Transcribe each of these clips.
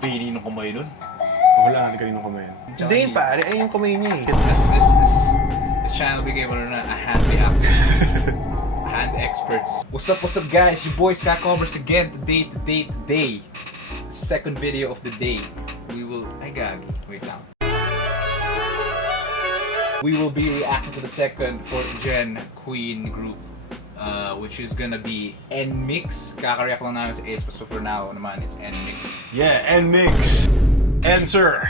veiny ng kamay nun. Wala natin kaninong kamay yan. Hindi yun pare, ay yung kamay niya eh. This channel became a hand hand experts. What's up guys? Your boy Scott Covers again today. Second video of the day. Wait lang. We will be reacting to the second 4th gen Queen group, which is gonna be NMIXX. Kaka-react lang namin sa Ace, so for now naman it's NMIXX. Yeah, NMIXX. Answer.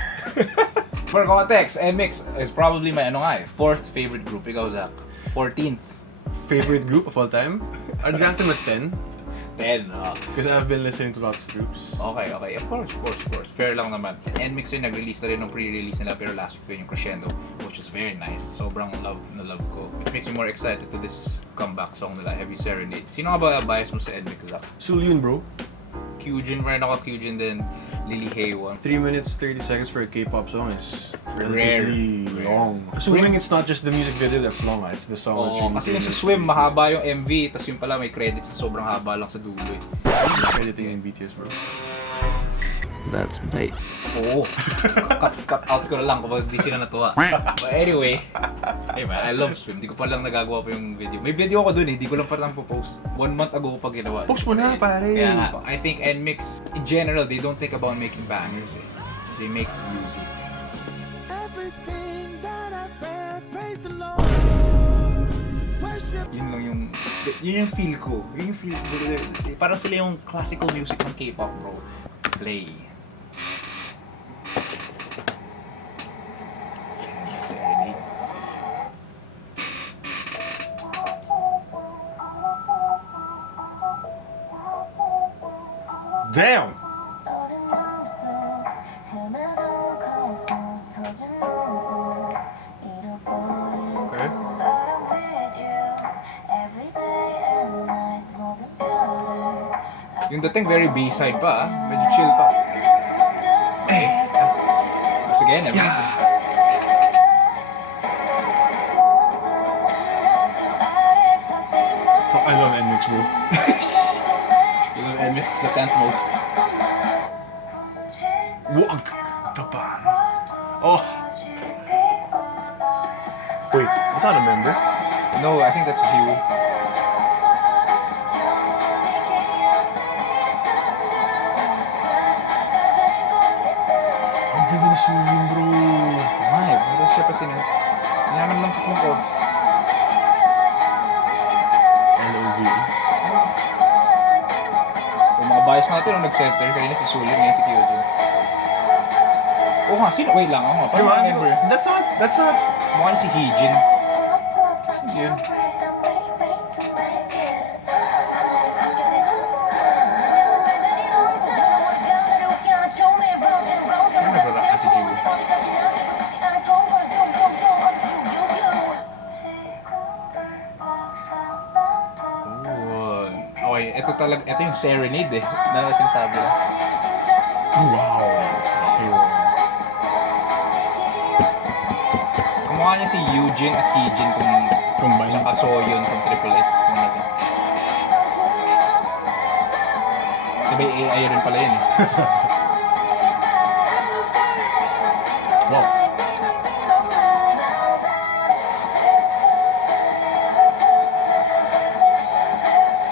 For context, NMIXX is probably my 4th favorite group. Ikaw, Zach? 14th. Favorite group of all time? I'd rank them at 10. 10, Because I've been listening to lots of groups. Okay. Of course. Fair lang naman. NMIXX rin nag-release na rin ng pre-release nila, pero last week yung Crescendo, which was very nice. Sobrang love ko. Which makes me more excited to this comeback song nila, Heavy Serenade. Sino nga ba bias mo sa NMIXX, Zach? Sulyun, bro. Kyujin, rin ako Kyujin din. Lily Haewon. 3 minutes 30 seconds for a K-pop song is Rare. relatively long. Assuming it's not just the music video that's long, it's the song that's really Kasi yung sa famous. Swim, mahaba yung MV, tapos yung pala may credits na sobrang haba lang sa dulo eh. Editing in BTS, bro. That's bait. Oo. cut out ko na lang kapag di sila natuwa. But anyway, hey man, I love Swim. Di ko pa lang nagagawa pa yung video. May video ako dun eh, di ko lang pa lang po-post. 1 month ago ko pa ginawa. Post mo na, pare! Kaya nga, I think NMIXX, in general, they don't think about making bangers eh. They make music. Yun yung feel ko. Parang sila yung classical music ng K-pop, bro. Play. Damn! Okay. Yung dating very B-side pa medyo chill pa. Once again, Fuck, I love NMIXX, bro. Yung NMIXX the 10th most. Wag! Tapan. Oh! Wait, that's not a member? No, I think that's Jiwoo. Ang ganda ni Sulyun, bro. Ay, pero siya pa sinin. Hinahanap lang ko kung code. LOV. Yung mga bias natin yung nag-center, kanina si Sulim, ngayon si Kyojin. Oo nga, sino? Wait lang, ako nga. Diba? Parang member. That's not... Mukha niya si Heejin. Yun. Ano nag-rock na si Jiwoo? Okay, ito yung Serenade eh, na sinasabi lang. Wow. Kumukha niya si Eugene at Heejin kung Combined. saka Soyeon kung Triple S. Kung natin. Diba AI rin pala yun eh. Wow.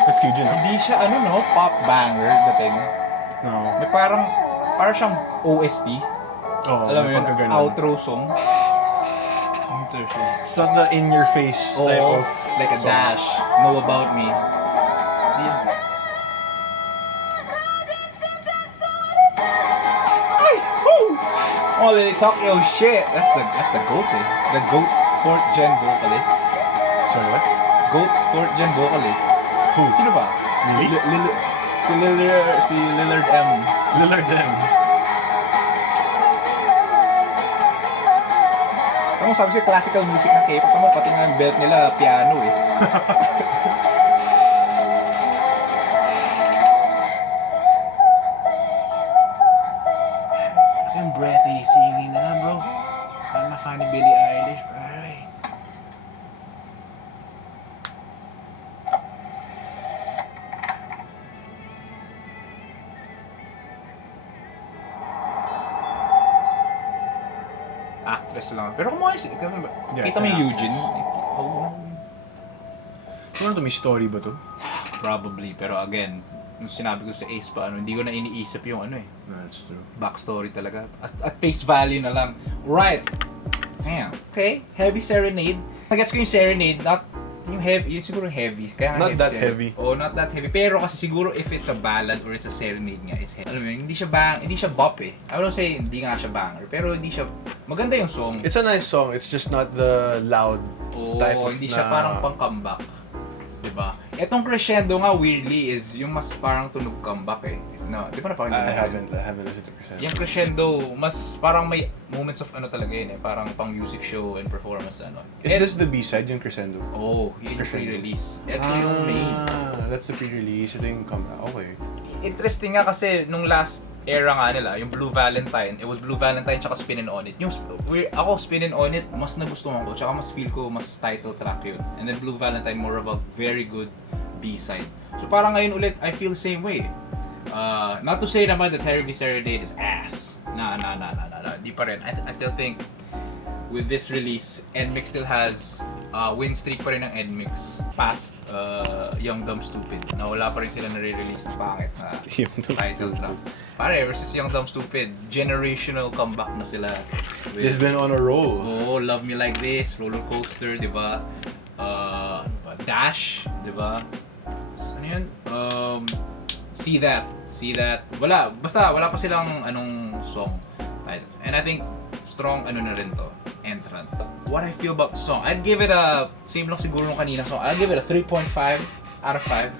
That's Kyujin, huh? Hindi siya pop banger dating. No. May parang siyang OST. Oh, Alam mo yun, pagkaganon. outro song. Interesting. It's not the in-your-face type Oo, of like a song. dash, know about me. Oh, they talk your shit. That's the GOAT eh. The GOAT 4th gen vocalist. Sorry, what? GOAT 4th gen vocalist. Who? Sino ba? Lily? Si Lillard M. Lillard M. Ano sabi siya, classical music ng K-pop naman, pati nga yung belt nila, piano eh. Yung breathy singing na bro. Parang ma-funny Billie Eilish, bro. actress lang. Pero kung makikita, Yeah, kita it's mo an yung Eugene. Ano to, may story ba to? Probably, pero again, yung sinabi ko sa Ace pa, hindi ko na iniisip yung That's true. backstory talaga. At face value na lang. Right. Damn. Okay. Heavy Serenade. Nagets ko yung Serenade, not yung heavy, yung siguro heavy. Kaya Not that heavy. Oh, not that heavy. Pero kasi siguro if it's a ballad or it's a serenade nga, it's heavy. Alam mo yun, hindi siya bop eh. I don't say hindi nga siya banger, pero hindi siya, maganda yung song. It's a nice song. It's just not the loud type of Hindi siya parang pang comeback. Diba? Etong crescendo nga weirdly is yung mas parang tunog comeback eh. No, di ba napakinggan I mo? haven't listened to Crescendo. Yung crescendo, mas parang may moments of talaga yun eh. Parang pang music show and performance Is this the B-side, yung Crescendo? Oh, yun yung Crescendo. pre-release. Ito yung main. That's the pre-release. Ito yung comeback. Okay. Interesting nga kasi nung last era nga nila, yung Blue Valentine, it was Blue Valentine tsaka Spinnin' On It. Ako, Spinnin' On It, mas nagustuhan ko, tsaka mas feel ko, mas title track yun. And then Blue Valentine, more of a very good B-side. So parang ngayon ulit, I feel the same way. Not to say naman that Heavy Serenade is ass. Nah. Di pa rin. I still think with this release, NMIX still has win streak pa rin ng NMIX past Young Dumb Stupid. Na wala pa rin sila nare-release na pangit na Young Dumb title track. Pare, versus Young Dumb Stupid, generational comeback na sila. They've been on a roll. Oh, Love Me Like This, Roller Coaster, di ba? Ano ba? Dash, di ba? Ano yun? See That. Basta wala pa silang song title. And I think strong na rin to, entrant. What I feel about the song, I'd give it a, same lang siguro nung kanina song, I'd give it a 3.5 out of 5.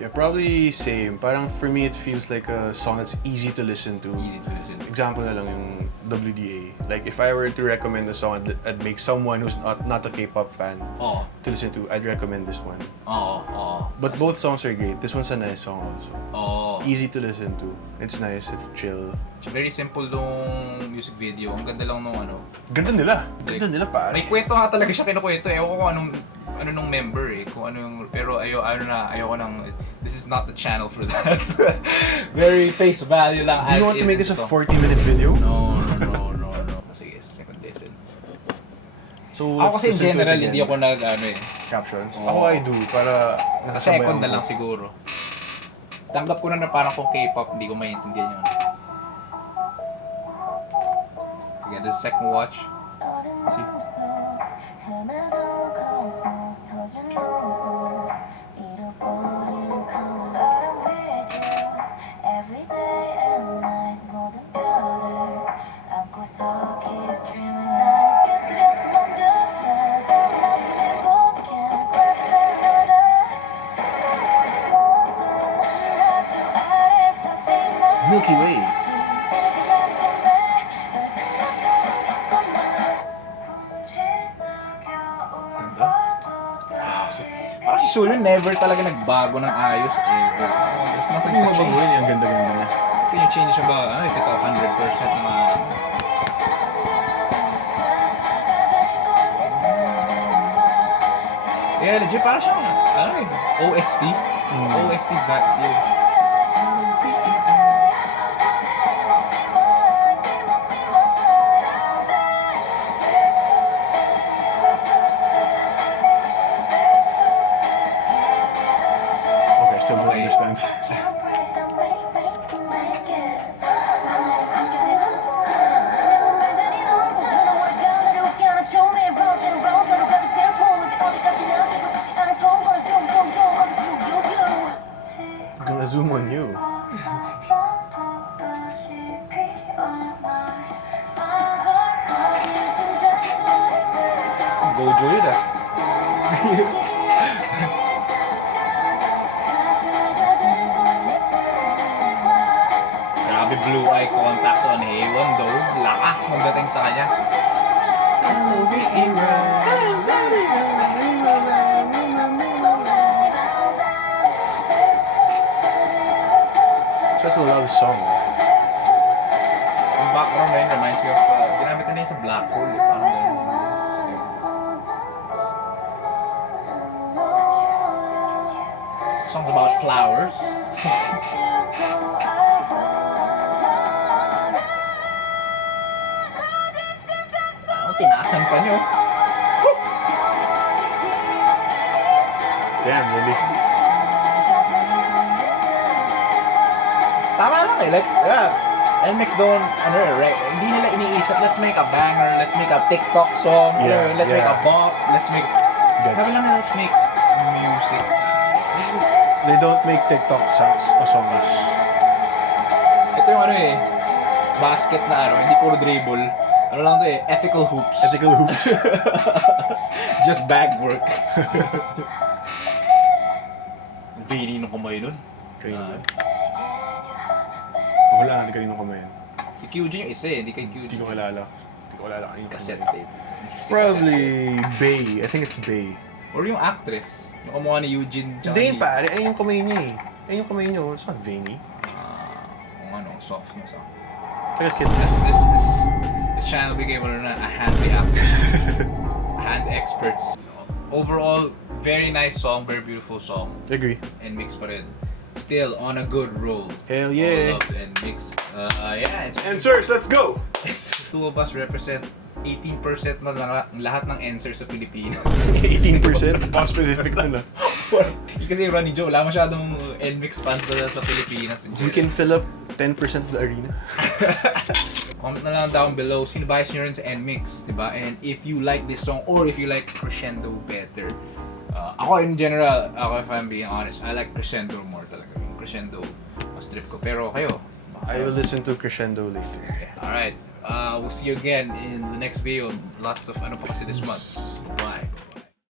Yeah, probably same. Parang for me, it feels like a song that's easy to listen to. Easy to listen. Example na lang yung WDA. Like, if I were to recommend a song, I'd make someone who's not a K-pop fan Oo. to listen to, I'd recommend this one. Oo. But both songs are great. This one's a nice song also. Oo. Easy to listen to. It's nice. It's chill. Very simple nung music video. Ang ganda lang nung Ganda nila. Ganda nila, pare. May kwento nga talaga siya kinukwento. Ewan ko kung ano nung member eh. Kung ano yung, pero ayoko nang, this is not the channel for that. Very face value lang. Do you want to make this a 40-minute video? No. Sige, second listen. So, Ako let's kasi in listen to it general, again. hindi ako Captions? Oo. Ako I do, para Sa nasasabayan second na ko. lang siguro. Tanggap ko na parang kung K-pop, hindi ko maintindihan yun. Okay, this is second watch. See? Milky Way. Ganda. Parang si Sulo never talaga nagbago ng ayos ever. There's nothing Yung to change. mabagoy, ang ganda-ganda niya. Can you change siya ba? If it's 100% na yeah, legit parang siyang, OST. OST that yun. Okay, still don't Okay. understand. Gonna zoom on you. Gojo yun ah. Grabe blue eye contacts on Haewon though. Lakas ng dating sa kanya. Such a love song. Yung background na yun reminds me of, ginamit na yun sa Black Hole. Parang songs about flowers. Tinasan pa nyo. Damn, really? Tama lang eh. Like, NMIXX don't, right? Hindi nila iniisip, let's make a banger, let's make a TikTok song, Yeah, let's make yeah. a bop, let's make... Gets. Sabi lang nila, let's make music. This is... They don't make TikTok songs o songs. Ito yung basket na hindi puro dribble. Ano lang to ethical hoops. Ethical hoops. Just bag work. Vini nung kamay nun. Kanino? Wala natin kaninong kamay. Si QG yung isa hindi kay QG. Hindi ko alala. Hindi ko alala kanino. Cassette tape. Probably Bay. I think it's Bay. Or yung actress. Yung kumuha ni Eugene. tsaka Hindi ni- pare, ayun yung kamay niya eh. Ayun yung kamay niya, it's not veiny. Kung soft mo sa. It's like a kid's This channel became a handy app. Hand experts. Overall, very nice song, very beautiful song. Agree. NMIXX pa rin. Still on a good roll. Hell yeah. All love NMIXX. Yeah, it's Answers, let's go! two of us represent 18% na lang lahat ng answers sa Pilipinas. 18%? How specific na lang. Kasi Ronnie Joe, wala masyadong NMIXX fans na sa Pilipinas. We can fill up 10% of the arena. Comment na lang down below, sino bias nyo rin sa NMIXX, diba? And if you like this song or if you like Crescendo better. Ako in general, if I'm being honest, I like Crescendo more talaga. Yung Crescendo, mas trip ko. Pero kayo, I will listen to Crescendo later. Alright, we'll see you again in the next video. Lots of ano pa kasi this month. Bye.